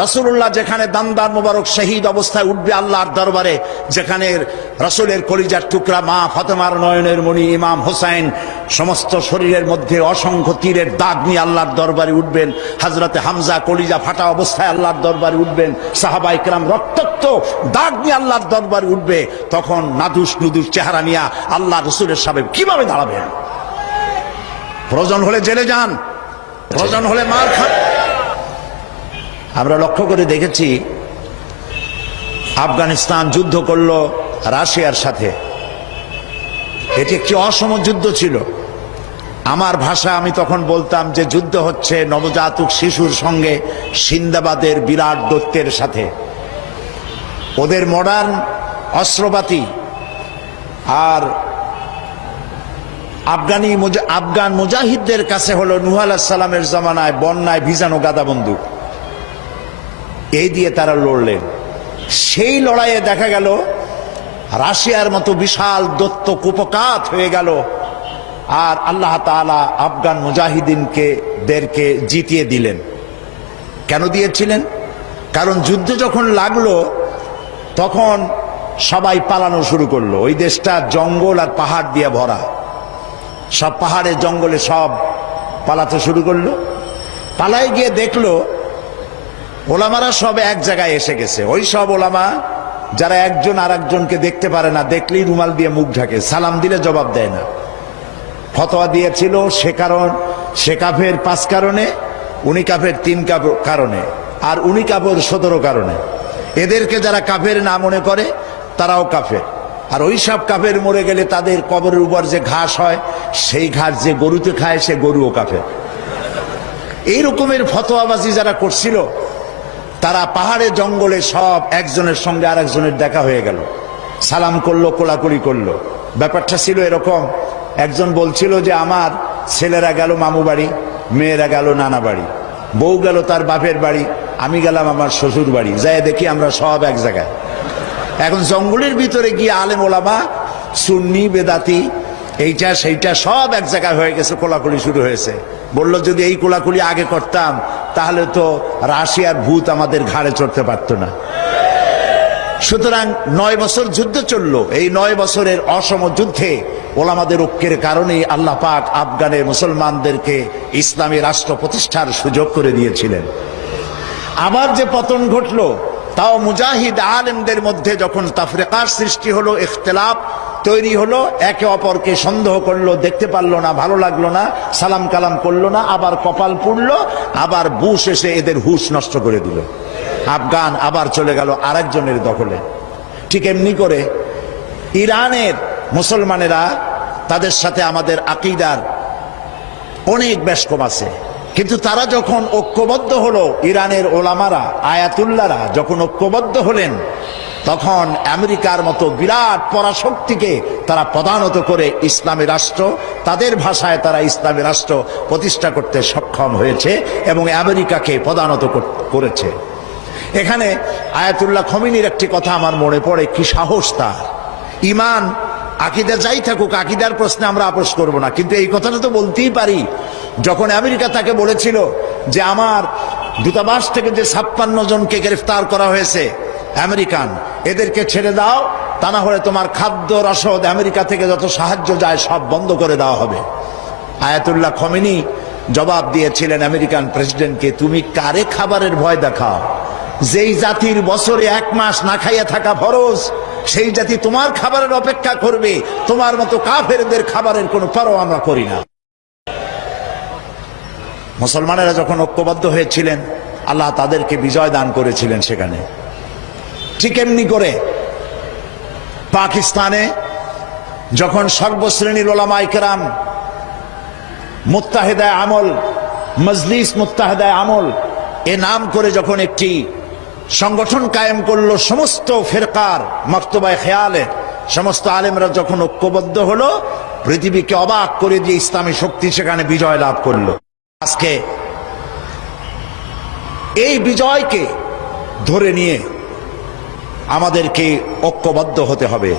রাসূলুল্লাহ যেখানে দান্দার মোবারক শহীদ অবস্থায় উঠবে আল্লাহর দরবারে, যেখানে রাসূলের কলিজার টুকরা মা ফাতেমার নয়নের মণি ইমাম হোসেন সমস্ত শরীরের মধ্যে অসংখ্য তীরের দাগ নিয়ে আল্লাহর দরবারে উঠবেন, হযরতে হামজা কলিজা ফাটা অবস্থায় আল্লাহর দরবারে উঠবেন, সাহাবায়ে কেরাম রক্তাক্ত দাগ নিয়ে আল্লাহর দরবারে উঠবে, তখন নাদুস নুদুস চেহারা নিয়ে আল্লাহ রাসূলের সামনে কিভাবে দাঁড়াবেন? প্রয়োজন হলে জেলে যান, প্রয়োজন হলে মার খান। আমরা লক্ষ্য করে দেখেছি আফগানিস্তান যুদ্ধ করলো রাশিয়ার সাথে, এটি একটি অসম যুদ্ধ ছিল। আমার ভাষা আমি তখন বলতাম যে যুদ্ধ হচ্ছে নবজাতক শিশুর সঙ্গে সিন্দাবাদের বিরাট দৈত্যের সাথে। ওদের মডার্ন অস্ত্রপাতি আর আফগান মুজাহিদদের কাছে হলো নূহ আলাইহিস সালামের জামানায় বন্যায় ভিজানো গাদা বন্দুক, এই দিয়ে তারা লড়লেন। সেই লড়াইয়ে দেখা গেল রাশিয়ার মতো বিশাল দৈত্য কুপকাত হয়ে গেল, আর আল্লাহ তাআলা আফগান মুজাহিদিনদেরকে জিতিয়ে দিলেন। কেন দিয়েছিলেন? কারণ যুদ্ধ যখন লাগলো তখন সবাই পালানো শুরু করলো। ওই দেশটা জঙ্গল আর পাহাড় দিয়ে ভরা, সব পাহাড়ে জঙ্গলে সব পালাতে শুরু করলো। পালায় গিয়ে দেখলো ওলামারা সব এক জায়গায় এসে গেছে। ওই সব ওলামা যারা একজন আর একজনকে দেখতে পারে না, দেখলেই রুমাল দিয়ে মুখ ঢাকে, সালাম দিলে জবাব দেয় না। ফতোয়া দিয়েছিল সে কাফের 5 কারণে, উনি কাফের 3 কারণে, আর উনি কাফের 17 কারণে। এদেরকে যারা কাফের না মনে করে তারাও কাফের। আর ওই সব কাফের মরে গেলে তাদের কবরের উপর যে ঘাস হয় সেই ঘাস যে গরুতে খায় সে গরুও কাফের। এই রকমের ফতোয়াবাজি যারা করছিল তারা পাহাড়ে জঙ্গলে সব একজনের সঙ্গে আর একজনের দেখা হয়ে গেল, সালাম করলো, কোলাকুলি করলো। ব্যাপারটা ছিল এরকম, একজন বলছিল যে আমার ছেলেরা গেল মামু বাড়ি, মেয়েরা গেল নানা বাড়ি, বউ গেল তার বাপের বাড়ি, আমি গেলাম আমার শ্বশুর বাড়ি, যাই দেখি আমরা সব এক জায়গায়। এখন জঙ্গলের ভিতরে গিয়ে আলেম ওলামা সুন্নি বেদাতি এইটা সেইটা সব এক জায়গায় হয়ে গেছে, কোলাকুলি শুরু হয়েছে। বলল যদি এই কোলাকুলি আগে করতাম তাহলে তো রাশিয়ার ভূত আমাদের ঘাড়ে চড়তে পারত না। সুতরাং 9 বছর যুদ্ধ চললো। এই 9 বছরের অসম যুদ্ধে ওলামাদের ঐক্যের কারণেই আল্লাহ পাক আফগানের মুসলমানদেরকে ইসলামী রাষ্ট্র প্রতিষ্ঠার সুযোগ করে দিয়েছিলেন। আবার যে পতন ঘটলো তাও মুজাহিদ আলেমদের মধ্যে যখন তাফরিকার সৃষ্টি হলো, ইখতিলাফ তৈরি হলো, একে অপরকে সন্দেহ করলো, দেখতে পারলো না, ভালো লাগলো না, সালাম কালাম করলো না, আবার কপাল পুড়লো, আবার বুশ এসে এদের হুশ নষ্ট করে দিল। আফগান আবার চলে গেল আরেকজনের দখলে। ঠিক এমনি করে ইরানের মুসলমানেরা, তাদের সাথে আমাদের আকীদার অনেক বেশকম আছে, কিন্তু তারা যখন ঐক্যবদ্ধ হলো, ইরানের ওলামারা আয়াতুল্লাহরা যখন ঐক্যবদ্ধ হলেন, তখন আমেরিকার মতো বিরাট পরাশক্তিকে তারা প্রধানত করে ইসলামী রাষ্ট্র, তাদের ভাষায় তারা ইসলামী রাষ্ট্র প্রতিষ্ঠা করতে সক্ষম হয়েছে এবং আমেরিকাকে প্রধানত করেছে। এখানে আয়াতুল্লাহ খমিনীর একটি কথা আমার মনে পড়ে, কি সাহস তার! ইমান আকীদা যাই থাকুক, আকীদার প্রশ্নে আমরা আপোষ করব না, কিন্তু এই কথাটা তো বলতেই পারি। যখন আমেরিকা তাকে বলেছিল যে আমার দূতাবাস থেকে যে 56 জনকে গ্রেফতার করা হয়েছে আমেরিকান, এদেরকে ছেড়ে দাও, তা না হলে তোমার খাদ্য রসদ আমেরিকা থেকে যত সাহায্য যায় সব বন্ধ করে দেওয়া হবে। আয়াতুল্লাহ খমিনী জবাব দিয়েছিলেন আমেরিকান প্রেসিডেন্টকে, তুমি কারে খাবারের ভয় দেখাও? যেই জাতির বছরে 1 মাস না খাইয়া থাকা ফরজ, সেই জাতি তোমার খাবারের অপেক্ষা করবে? তোমার মতো কাফেরদের খাবারের কোনো পরোয়া আমরা করি না। মুসলমানেরা যখন ঐক্যবদ্ধ হয়েছিলেন আল্লাহ তাদেরকে বিজয় দান করেছিলেন সেখানে। ঠিক এমনি করে পাকিস্তানে যখন সর্বশ্রেণীর ওলামায়ে কেরাম মুত্তাহিদায়ে আমল, মজলিস মুত্তাহিদায়ে আমল এ নাম করে যখন একটি সংগঠন কায়েম করলো, সমস্ত ফিরকার মক্তবায়ে খেয়ালে সমস্ত আলেমরা যখন ঐক্যবদ্ধ হলো, পৃথিবীকে অবাক করে দিয়ে ইসলামী শক্তি সেখানে বিজয় লাভ করলো। আজকে এই বিজয়কে ধরে নিয়ে আমাদেরকে ঐক্যবদ্ধ হতে হবে।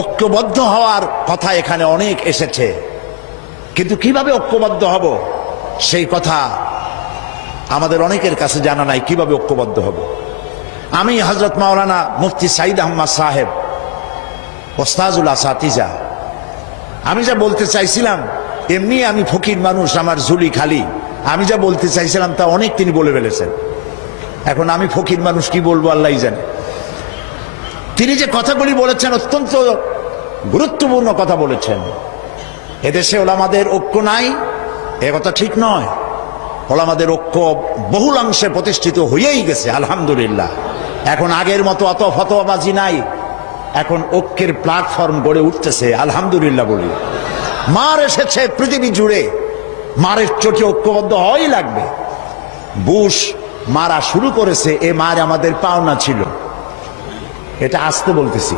ঐক্যবদ্ধ হওয়ার কথা এখানে অনেক এসেছে, কিন্তু কিভাবে ঐক্যবদ্ধ হব সেই কথা আমাদের অনেকের কাছে জানা নাই কিভাবে ঐক্যবদ্ধ হব। আমি হযরত মাওলানা মুফতি সাঈদ আহমদ সাহেব ওস্তাজুল আসাতিজা, আমি যা বলতে চাইছিলাম, এমনি আমি ফকির মানুষ, আমার ঝুলি খালি, আমি যা বলতে চাইছিলাম তা অনেক তিনি বলে ফেলেছেন। এখন আমি ফকির মানুষ কি বলবো আল্লাহই জানে। তিনি যে কথাগুলি বলেছেন অত্যন্ত গুরুত্বপূর্ণ কথা বলেছেন। এদেশে ওলামাদের ঐক্য নাই, এ কথা ঠিক নয়। ওলামাদের ঐক্য বহুলাংশে প্রতিষ্ঠিত হয়েই গেছে আলহামদুলিল্লাহ। এখন আগের মতো অত ফতোয়াবাজি নাই, এখন ঐক্যের প্ল্যাটফর্ম গড়ে উঠতেছে আলহামদুলিল্লাহ বলি। মার এসেছে পৃথিবী জুড়ে, মারের চোটে ঐক্যবদ্ধ হওয়াই লাগবে। বুশ মারা শুরু করেছে, এ মার আমাদের পাওনা ছিল। এটা আস্তে বলতেছি,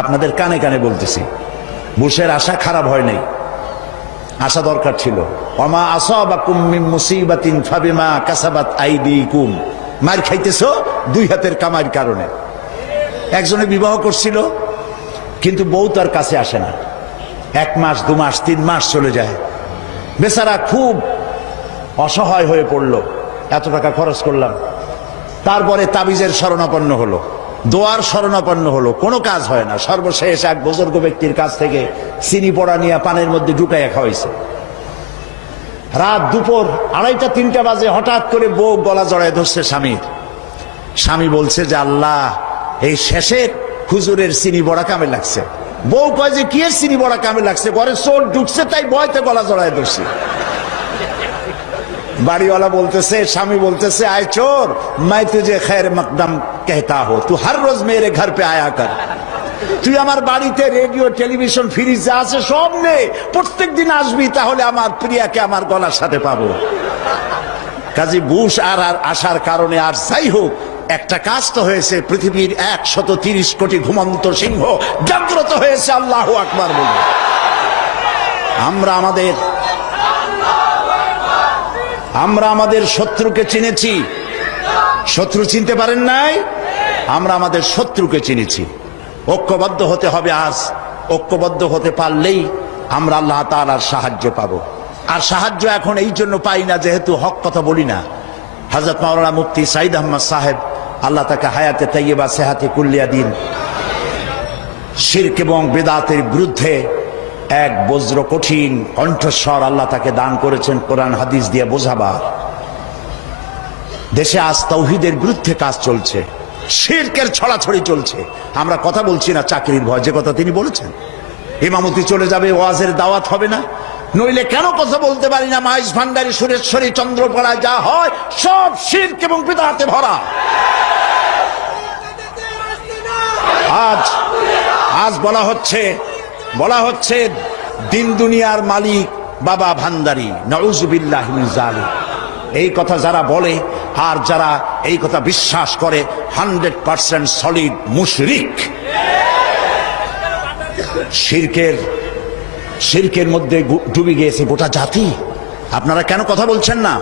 আপনাদের কানে কানে বলতেছি। বুশের আশা খারাপ হয় নাই, আশা দরকার ছিল। ওমা আসাবাকুম মিন মুসিবাতিন ফাবিমা কাসাবাত আইদিকুম, মার খাইতেছো দুই হাতের কামাইয়ের কারণে। একজনে বিবাহ করছিল, কিন্তু বউ তার কাছে আসে না। 1 মাস 2 মাস 3 মাস চলে যায়, বেচারা খুব অসহায় হয়ে পড়লো। এত টাকা খরচ করলাম, তারপরে তাবিজের শরণাপন্ন হলো, দোয়ার শরণাপন্ন হলো, কোনো কাজ হয় না। সর্বশেষ এক বুজুর্গ ব্যক্তির কাছ থেকে চিনি পড়া নিয়ে পানের মধ্যে ঢুকাইয়া খাওয়াইছে। রাত দুপুর 2:30 3টা বাজে হঠাৎ করে বউ গলা জড়ায় ধরছে স্বামীর। স্বামী বলছে যে আল্লাহ, এই শেষের হুজুরের চিনি বড়া কামে লাগছে। বউ কয় যে কি এর চিনি বড়া কামে লাগছে, ঘরে চোর ঢুকছে তাই ভয়তে গলা জড়ায় ধরছে। বাড়িওয়ালা বলতেছে, স্বামী বলতেছে, আয় চোর, मैं तुझे खैर मकदम कहता हूं, तू हर रोज मेरे घर पे आया कर। তুই আমার বাড়িতে রেডিও টেলিভিশন ফ্রিজ যা আছে সব নে, প্রত্যেক দিন আসবি, তাহলে আমার প্রিয়াকে আমার গলার সাথে পাবো। কাজী বুশ আর আসার কারণে আর যাই হোক, একটা কাজ তো হয়েছে, পৃথিবীর 130 কোটি ঘুমন্ত সিংহ জাগ্রত হয়েছে। আল্লাহু আকবার বলে আমরা আমাদের শত্রুকে চিনেছি। শত্রু চিনতে পারেন নাই? আমরা আমাদের শত্রুকে চিনেছি। ঐক্যবদ্ধ হতে হবে। আজ ঐক্যবদ্ধ হতে পারলেই আমরা আল্লাহ তাআলার সাহায্য পাবো। আর সাহায্য এখন এই জন্য পাই না যেহেতু হক কথা বলি না। হযরত মাওলানা মুফতি সাঈদ আহমদ সাহেব, আল্লাহ তাকে হায়াতে তাইয়্যিবা সেহাতে কুল্লিয়া দিন, শিরক এবং বিদআতের বিরুদ্ধে এক বজ্র কঠিন কণ্ঠস্বর আল্লাহ তাকে দান করেছেন কোরআন হাদিস দিয়ে বোঝাবার। দেশে আজ তাওহীদের বিরুদ্ধে কাজ চলছে, শিরকের ছড়াছড়ি চলছে। আমরা কথা বলছি না চাকরির ভয়, যে কথা তিনি বলেছেন। ইমামতি চলে যাবে, ওয়াজের দাওয়াত হবে না, নইলে কেন কথা বলতে পারি না? মাইজ ভান্ডারী, সুরেশ্বরী, চন্দ্রপাড়ায় যা হয় সব শিরক এবং বিদআতে ভরা। আজ বলা হচ্ছে দিন দুনিয়ার মালিক বাবা ভান্ডারী, নাউযুবিল্লাহি মিন যালিক। এই কথা যারা বলে আর যারা এই কথা বিশ্বাস করে 100% সলিড মুশরিক। শিরকের মধ্যে ডুবে গিয়েছে গোটা জাতি। আপনারা কেন কথা বলছেন না?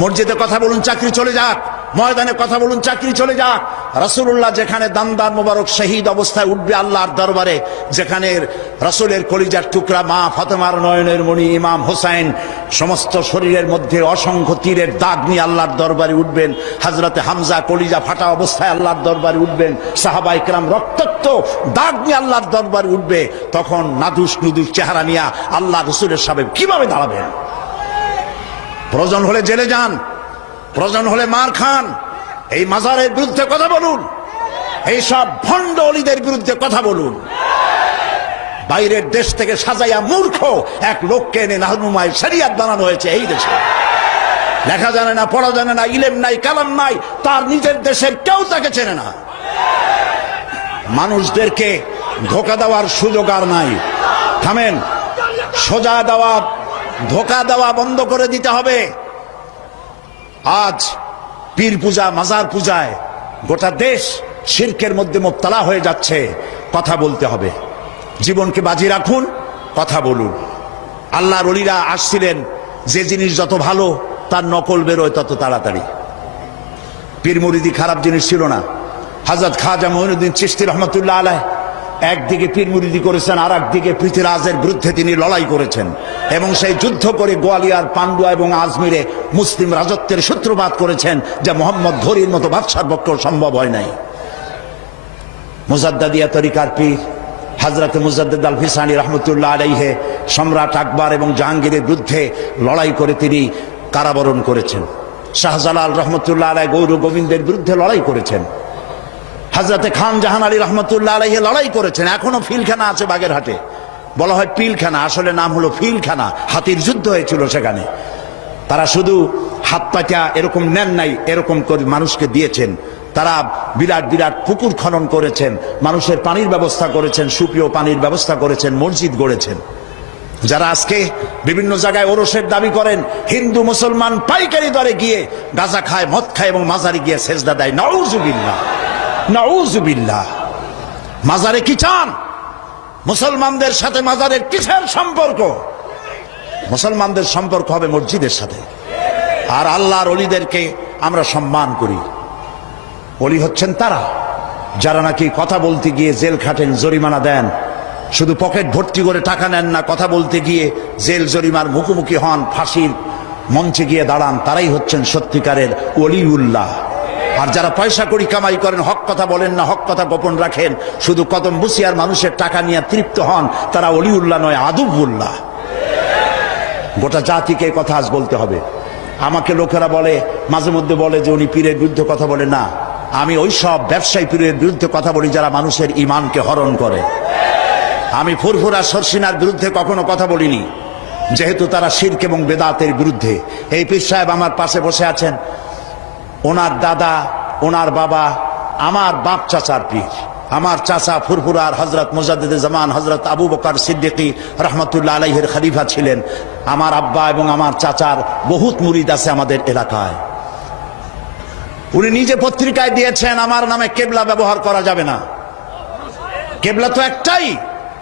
মসজিদে কথা বলুন, চাকরি চলে যাক। ময়দানে কথা বলুন, চাকরি চলে যাক। রাসূলুল্লাহ যেখানে দান্দার মোবারক শহীদ অবস্থায় উঠবে আল্লাহর দরবারে, যেখানে রাসূলের কলিজার টুকরা মা ফাতেমার নয়নের মণি ইমাম হোসেন সমস্ত শরীরের মধ্যে অসংখ্য তীরের দাগ নিয়ে আল্লাহর দরবারে উঠবেন, হযরতে হামজা কলিজা ফাটা অবস্থায় আল্লাহর দরবারে উঠবেন, সাহাবায়ে কেরাম রক্তাক্ত দাগ নিয়ে আল্লাহর দরবারে উঠবে, তখন নাদুস নুদুস চেহারা নিয়ে আল্লাহ রাসূলের সামনে কিভাবে দাঁড়াবেন? প্রয়োজন হলে জেলে যান, প্রয়োজন হলে মার খান। এই মাজারের বিরুদ্ধে কথা বলুন, এই সব ভণ্ড অলিদের বিরুদ্ধে কথা বলুন। বাইরের দেশ থেকে সাজাইয়া মূর্খ এক লোককে এনে রাহনুমায় শরিয়াত বানানো হয়েছে এই দেশে। লেখা জানে না, পড়া জানে না, ইলম নাই, কালাম নাই, তার নিজের দেশের কেউ তাকে চেনে না। মানুষদেরকে ধোঁকা দেওয়ার সুযোগ আর নাই। থামেন, সোজা দেওয়া, ধোঁকা দেওয়া বন্ধ করে দিতে হবে। আজ পীর পূজা, মাজার পূজায় গোটা দেশ শিরকের মধ্যে মুবতালা হয়ে যাচ্ছে। কথা বলতে হবে, জীবনকে বাজি রাখুন, কথা বলুন। আল্লাহর ওলিরা আসছিলেন, যে জিনিস যত ভালো তার নকল বেরোয় তত তাড়াতাড়ি। পীর মুরিদি খারাপ জিনিস ছিল না। হযরত খাজা মঈনুদ্দিন চিশতি রহমাতুল্লাহ আলাইহ একদিকে পীর মুরিদি করেছেন, আর একদিকে পৃথ্বীরাজের বিরুদ্ধে তিনি লড়াই করেছেন এবং সেই যুদ্ধ করে গোয়ালিয়র, পান্ডুয়া এবং আজমিরে মুসলিম রাজত্বের সূত্রপাত করেছেন, যা মোহাম্মদ ঘড়ির মতো বাদশার পক্ষেও সম্ভব হয় নাই। মুজাদ্দাদিয়া তরিকার পীর হযরত মুজাদ্দিদ আল ফিসানি রহমতুল্লাহ আলাইহে সম্রাট আকবর এবং জাহাঙ্গীরের বিরুদ্ধে লড়াই করে তিনি কারাবরণ করেছেন। শাহজালাল রহমতুল্লাহ আলাই গৌর গোবিন্দের বিরুদ্ধে লড়াই করেছেন। হযরতে খান জাহান আলী রহমতুল্লাহ আলাইহে লড়াই করেছেন। এখনো ফিলখানা আছে বাগেরহাটে, বলা হয় পিলখানা, আসলে নাম হলো ফিলখানা। হাতির যুদ্ধ হয়েছিল সেখানে। তারা শুধু হাত পাটা এরকম নেন নাই, এরকম করে মানুষকে দিয়েছেন। তারা বিরাট বিরাট পুকুর খনন করেছেন, মানুষের পানির ব্যবস্থা করেছেন, সুপেয় পানির ব্যবস্থা করেছেন, মসজিদ গড়েছেন। যারা আজকে বিভিন্ন জায়গায় ওরসের দাবি করেন, হিন্দু মুসলমান পাইকারি দরে গিয়ে গাঁজা খায়, মদ খায় এবং মাজারে গিয়ে সেজদা দেয়, নাউজুবিল্লাহ নাউজুবিল্লাহ। মাজারে কি চান? মুসলমানদের সাথে মাজারের কিসের সম্পর্ক? মুসলমানদের সম্পর্ক হবে মসজিদের সাথে। আর আল্লাহর ওলিদেরকে আমরা সম্মান করি। ওলি হচ্ছেন তারা যারা নাকি কথা বলতে গিয়ে জেল খাটেন, জরিমানা দেন, শুধু পকেট ভর্তি করে টাকা নেন না, কথা বলতে গিয়ে জেল জরিমার মুখোমুখি হন, ফাঁসির মঞ্চে গিয়ে দাঁড়ান, তারাই হচ্ছেন সত্যিকারের ওলিউল্লাহ। আর যারা পয়সা করি কামাই করেন, হক কথা বলেন না, হক কথা গোপন রাখেন, শুধু কদম বুসিয়ার মানুষের টাকা নিয়ে তৃপ্ত হন, তারা ওলিউল্লাহ নয়, আদুবুল্লাহ। গোটা জাতিকে কথা আজ বলতে হবে। আমাকে লোকেরা বলে, মাঝে মধ্যে বলে যে উনি পীরের বিরুদ্ধে কথা বলে। না, আমি ওই সব ব্যবসায়ী পীরের বিরুদ্ধে কথা বলি যারা মানুষের ইমানকে হরণ করে। আমি ফুরফুরা সরসিনার বিরুদ্ধে কখনো কথা বলিনি, যেহেতু তারা শিরক এবং বেদাতের বিরুদ্ধে। এই পীর সাহেব আমার পাশে বসে আছেন, ওনার দাদা, ওনার বাবা আমার বাপ চাচার পীর। আমার চাচা ফুরফুরার হযরত মুজাদ্দিদে জামান হযরত আবু বকর সিদ্দিকী রহমতুল্লাহ আলাইহির খলিফা ছিলেন। আমার আব্বা এবং আমার চাচার বহুত মুরিদ আছে আমাদের এলাকায়। উনি নিজে পত্রিকায় দিয়েছেন আমার নামে কেবলা ব্যবহার করা যাবে না। কেবলা তো একটাই,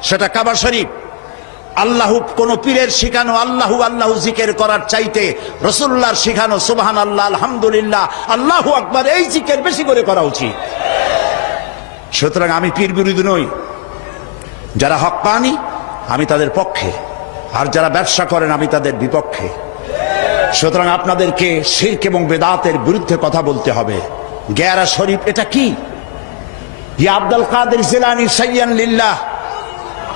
সেটা কাবা শরীফ। আল্লাহু কোন পীরের শিখানো আল্লাহু আল্লাহু জিকির করার চাইতে রাসূলুল্লাহর শিখানো সুবহানাল্লাহ, আলহামদুলিল্লাহ, আল্লাহু আকবার এই জিকির বেশি করে করা উচিত। সুতরাং আমি পীর বিরোধী নই। যারা হক্কানি আমি তাদের পক্ষে, আর যারা ব্যবসা করেন আমি তাদের বিপক্ষে। সুতরাং আপনাদেরকে শিরক এবং বেদাতের বিরুদ্ধে কথা বলতে হবে। গেরা শরীফ এটা কি? ইয়া আব্দুল কাদের জিলানী সাইয়ান লিল্লাহ,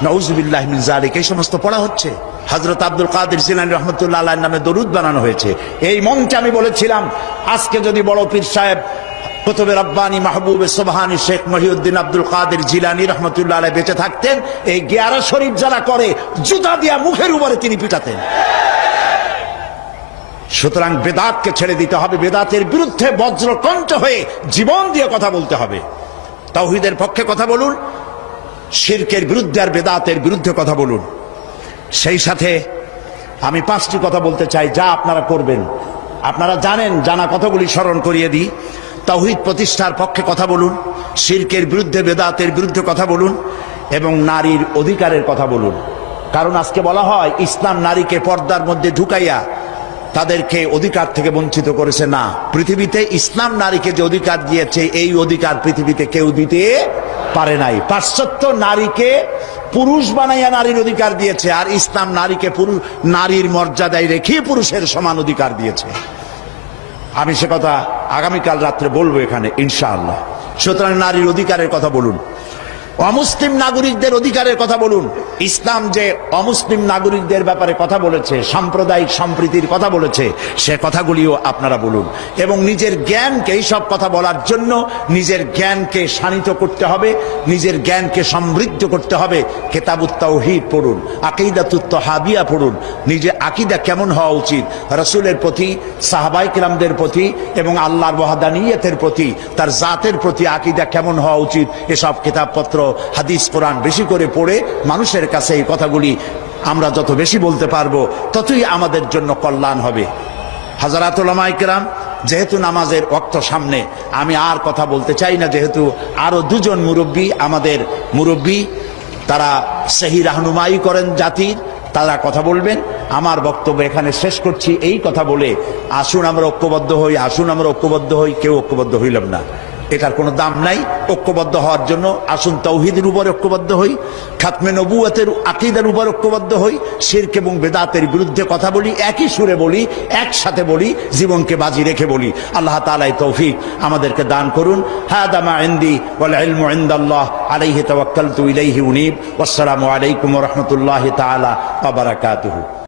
নাউযুবিল্লাহ মিন যালিক, এই সমস্ত পড়া হচ্ছে। হযরত আব্দুল কাদের জিলানী রহমতুল্লাহ আলাইহির নামে দরুদ বানানো হয়েছে। এই মঞ্চে আমি বলেছিলাম, আজকে যদি বড় পীর সাহেব কুতুবে রব্বানি মাহবুবে সুবহানি শেখ মহিউদ্দিন আব্দুল কাদের জিলানী রহমতুল্লাহ আলাইহি বেঁচে থাকতেন, এই গেরা শরীফ যারা করে জুতা দিয়া মুখের উপরে তিনি পিটাতেন। সুতরাং বেদাতকে ছেড়ে দিতে হবে, বেদাতের বিরুদ্ধে বজ্রকণ্ঠ হয়ে জীবন দিয়ে কথা বলতে হবে। তাওহীদের পক্ষে কথা বলুন, শিরকের বিরুদ্ধে আর বেদাতের বিরুদ্ধে কথা বলুন। সেই সাথে আমি 5টি কথা বলতে চাই যা আপনারা করবেন। আপনারা জানেন, জানা কথাগুলি স্মরণ করিয়ে দিই। তাওহীদ প্রতিষ্ঠার পক্ষে কথা বলুন, শিরকের বিরুদ্ধে বেদাতের বিরুদ্ধে কথা বলুন, এবং নারীর অধিকারের কথা বলুন। কারণ আজকে বলা হয় ইসলাম নারীকে পর্দার মধ্যে ঢুকাইয়া তাদেরকে অধিকার থেকে বঞ্চিত করেছে। না, পৃথিবীতে ইসলাম নারীকে যে অধিকার দিয়েছে, এই অধিকার পৃথিবীতে কেউ দিতে পারে নাই। পাশ্চাত্য নারীকে পুরুষ বানাইয়া নারীর অধিকার দিয়েছে, আর ইসলাম নারীকে নারীর মর্যাদায় রেখে পুরুষের সমান অধিকার দিয়েছে। আমি সে কথা আগামীকাল রাত্রে বলবো এখানে ইনশাআল্লাহ। সুতরাং নারীর অধিকারের কথা বলুন, অমুসলিম নাগরিকদের অধিকারের কথা বলুন। ইসলাম যে অমুসলিম নাগরিকদের ব্যাপারে কথা বলেছে, সাম্প্রদায়িক সম্প্রীতির কথা বলেছে, সে কথাগুলিও আপনারা বলুন। এবং নিজের জ্ঞানকে, এইসব কথা বলার জন্য নিজের জ্ঞানকে শানিত করতে হবে, নিজের জ্ঞানকে সমৃদ্ধ করতে হবে। কিতাবুত তাওহীদ পড়ুন, আকীদাতুত তাহাবিয়া পড়ুন। নিজে আকীদা কেমন হওয়া উচিত, রাসূলের প্রতি, সাহাবায়ে কিরামদের প্রতি এবং আল্লাহর ওয়াহদানিয়তের প্রতি, তার জাতের প্রতি আকীদা কেমন হওয়া উচিত, এসব কিতাবপত্র, হাদিস, কোরআন বেশি করে পড়ে মানুষের কাছে এই কথাগুলি আমরা যত বেশি বলতে পারবো ততই আমাদের জন্য কল্যাণ হবে। হাজারাত উলামায়ে কেরাম, যেহেতু নামাজের ওয়াক্ত সামনে, আমি আর কথা বলতে চাই না। যেহেতু আরো 2জন মুরব্বী, আমাদের মুরব্বী, তারা সহি রাহনুমাই করেন জাতির, তারা কথা বলবেন। আমার বক্তব্য এখানে শেষ করছি এই কথা বলে, আসুন আমরা ঐক্যবদ্ধ হই, আসুন আমরা ঐক্যবদ্ধ হই। কেউ ঐক্যবদ্ধ হইলাম না। এটার কোনো দাম নাই। ঐক্যবদ্ধ হওয়ার জন্য আসুন তাওহীদের উপর ঐক্যবদ্ধ হই, খাতমে নবুয়তের আকীদার উপর ঐক্যবদ্ধ হই, শিরক এবং বেদাতের বিরুদ্ধে কথা বলি, একই সুরে বলি, একসাথে বলি, জীবনকে বাজি রেখে বলি। আল্লাহ তাআলা এই তৌফিক আমাদেরকে দান করুন। হাদা মা ইনদি ওয়াল ইলমু ইনদাল্লাহ আলাইহি তাওয়াক্কালতু ইলাইহি উনীব। ওয়াসসালামু আলাইকুম ওয়া রাহমাতুল্লাহি তাআলা ওয়া বারাকাতুহু।